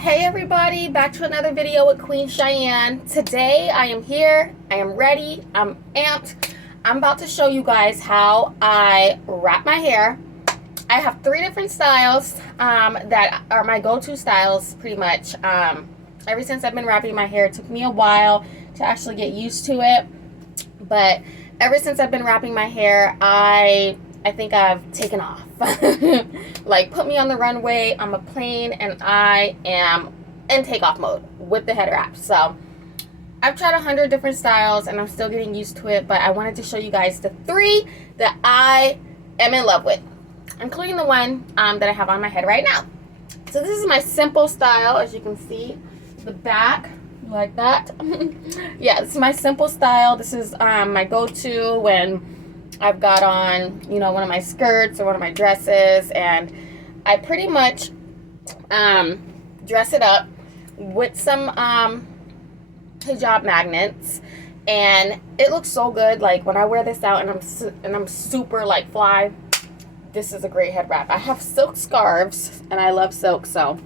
Hey everybody, back to another video with Queen Cheyenne. Today I am here, I am ready, I'm amped. I'm about to show you guys how I wrap my hair. I have three different styles that are my go-to styles pretty much. Ever since I've been wrapping my hair, it took me a while to actually get used to it. But ever since I've been wrapping my hair, I think I've taken off. Like, put me on the runway, I'm a plane, and I am in takeoff mode with the head wrap. So I've tried 100 different styles and I'm still getting used to it, but I wanted to show you guys the three that I am in love with, including the one that I have on my head right now. So this is my simple style, as you can see, the back, like that. Yeah, this is my simple style. This is my go-to when I've got on, you know, one of my skirts or one of my dresses, and I pretty much dress it up with some hijab magnets, and it looks so good. Like, when I wear this out and I'm super like fly, this is a great head wrap. I have silk scarves and I love silk, so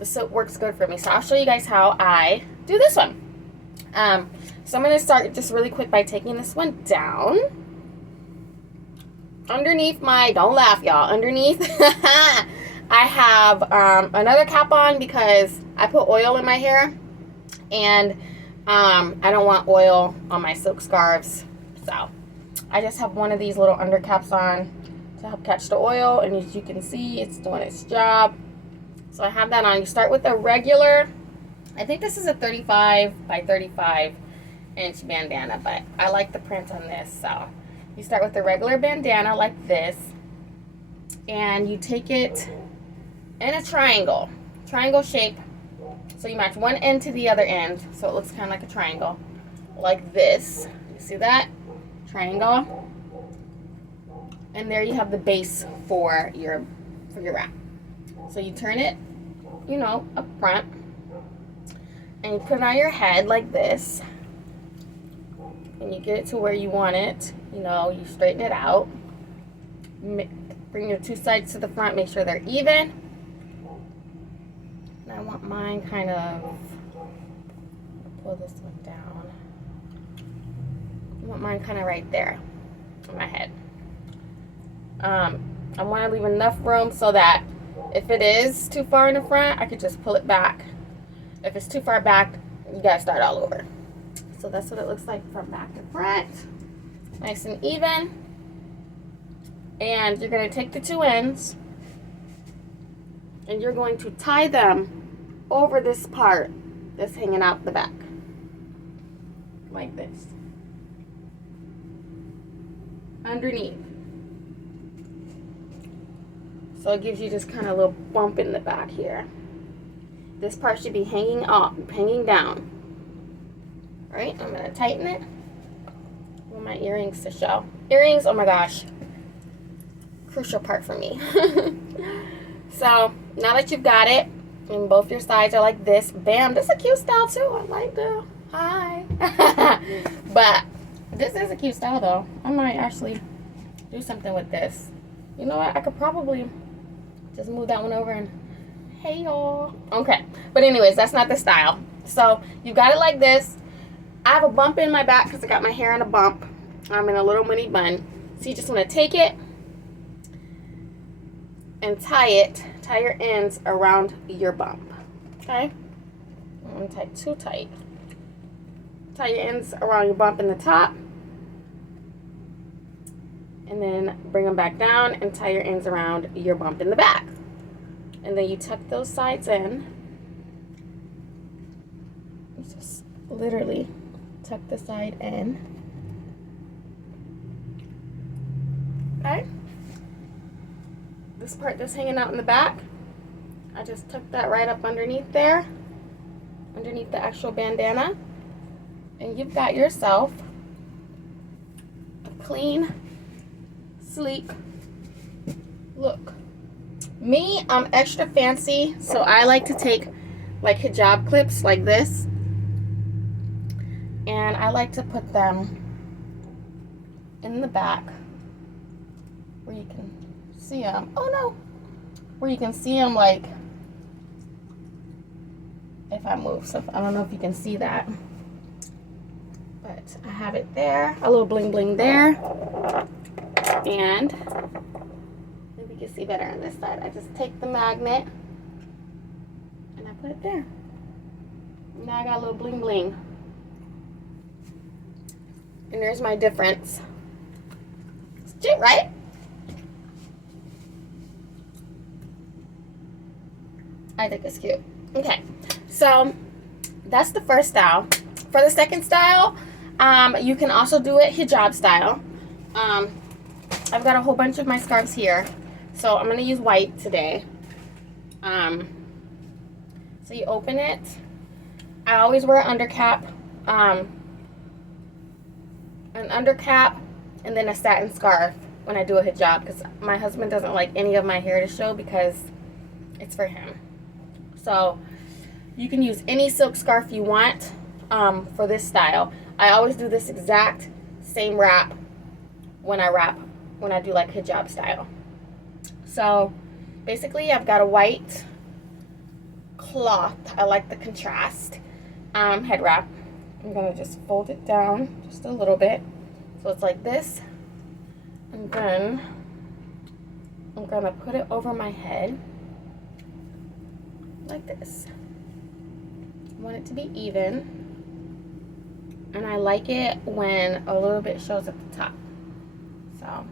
the silk works good for me. So I'll show you guys how I do this one. So I'm going to start just really quick by taking this one down underneath my, don't laugh y'all, underneath I have another cap on because I put oil in my hair, and I don't want oil on my silk scarves, so I just have one of these little undercaps on to help catch the oil, and as you can see, it's doing its job. So I have that on. You start with a regular, I think this is a 35 by 35 inch bandana, but I like the print on this. So you start with a regular bandana like this, and you take it in a triangle shape. So you match one end to the other end, so it looks kind of like a triangle, like this. You see that? Triangle. And there you have the base for your wrap. So you turn it, you know, up front, and you put it on your head like this, and you get it to where you want it. You know, you straighten it out, bring your two sides to the front, make sure they're even. And I want mine kind of, pull this one down. I want mine kind of right there on my head. I want to leave enough room so that if it is too far in the front, I could just pull it back. If it's too far back, you gotta start all over. So that's what it looks like from back to front. Nice and even. And you're going to take the two ends and you're going to tie them over this part that's hanging out the back, like this, underneath. So it gives you just kind of a little bump in the back here. This part should be hanging up, hanging down. All right, I'm going to tighten it. I want my earrings to show. Earrings, oh my gosh, crucial part for me. So now that you've got it and both your sides are like this, bam, this is a cute style too. I like the hi. But this is a cute style though. I might actually do something with this. You know what, I could probably just move that one over and hey y'all. Okay, but anyways, that's not the style. So you've got it like this. I have a bump in my back because I got my hair in a bump. I'm in a little mini bun. So you just want to take it and tie your ends around your bump. Okay? I'm going to tie too tight. Tie your ends around your bump in the top. And then bring them back down and tie your ends around your bump in the back. And then you tuck those sides in. You just literally tuck the side in. Okay. This part that's hanging out in the back, I just tuck that right up underneath there, underneath the actual bandana, and you've got yourself a clean, sleek look. Me, I'm extra fancy, so I like to take like hijab clips like this, and I like to put them in the back where you can see them. Oh no, where you can see them like if I move. So I don't know if you can see that. But I have it there. A little bling bling there. And maybe you can see better on this side. I just take the magnet and I put it there. Now I got a little bling bling. And there's my difference. It's cute, right? I think it's cute. Okay, so that's the first style. For the second style, you can also do it hijab style. I've got a whole bunch of my scarves here, so I'm going to use white today. So you open it. I always wear an undercap, and then a satin scarf when I do a hijab, because my husband doesn't like any of my hair to show because it's for him. So you can use any silk scarf you want for this style. I always do this exact same wrap when I do like hijab style. So basically I've got a white cloth. I like the contrast head wrap. I'm going to just fold it down just a little bit. So it's like this. And then I'm going to put it over my head like this. I want it to be even. And I like it when a little bit shows at the top. So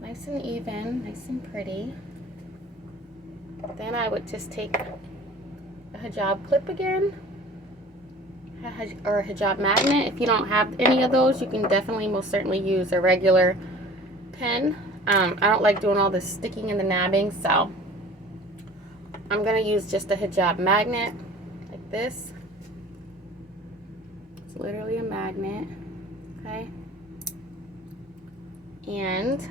nice and even, nice and pretty. Then I would just take a hijab clip again, or a hijab magnet. If you don't have any of those, you can definitely most certainly use a regular pin. I don't like doing all this sticking and the nabbing, so I'm going to use just a hijab magnet like this. It's literally a magnet, okay? And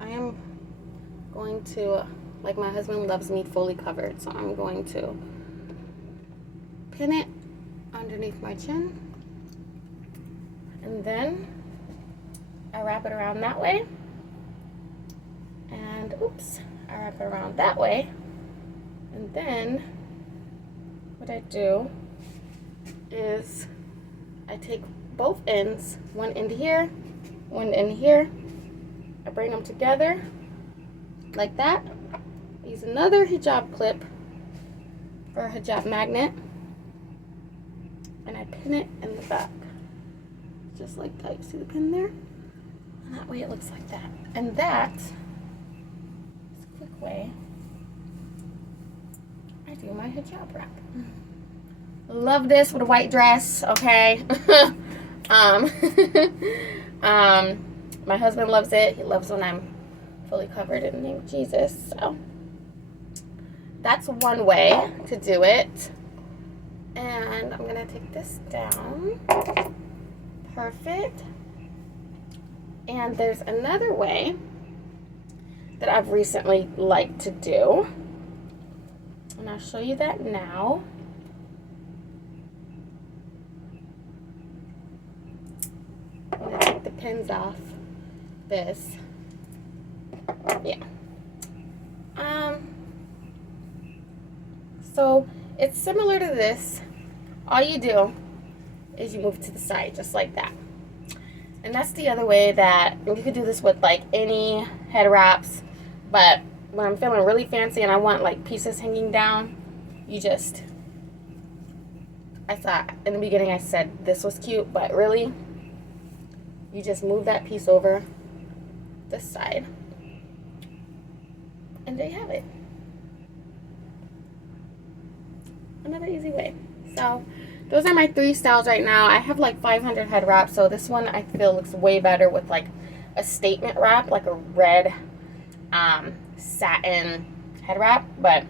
I am going to, like my husband loves me fully covered, so I'm going to pin it underneath my chin, and then I wrap it around that way, and oops, I wrap it around that way, and then what I do is I take both ends, one end here, one end here, I bring them together like that. Use another hijab clip for a hijab magnet, and I pin it in the back just like that. You see the pin there? And that way it looks like that. And that is a quick way I do my hijab wrap. Love this with a white dress, okay? My husband loves it. He loves when I'm fully covered in the name of Jesus. So that's one way to do it. And I'm gonna take this down. Perfect. And there's another way that I've recently liked to do, and I'll show you that now. I'm gonna take the pins off this. Yeah. So it's similar to this. All you do is you move to the side just like that. And that's the other way that you could do this with like any head wraps. But when I'm feeling really fancy and I want like pieces hanging down, you just, I thought in the beginning I said this was cute, but really you just move that piece over this side. And there you have it. Another easy way. So those are my 3 styles right now. I have like 500 head wraps, so this one I feel looks way better with like a statement wrap, like a red satin head wrap. But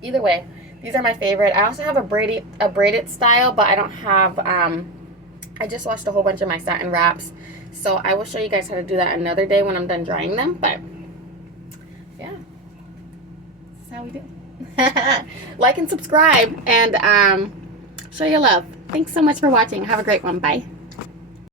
either way, these are my favorite. I also have a braided style, but I don't have I just washed a whole bunch of my satin wraps, so I will show you guys how to do that another day when I'm done drying them. But yeah, this is how we do. Like and subscribe, and show your love. Thanks so much for watching. Have a great one. Bye.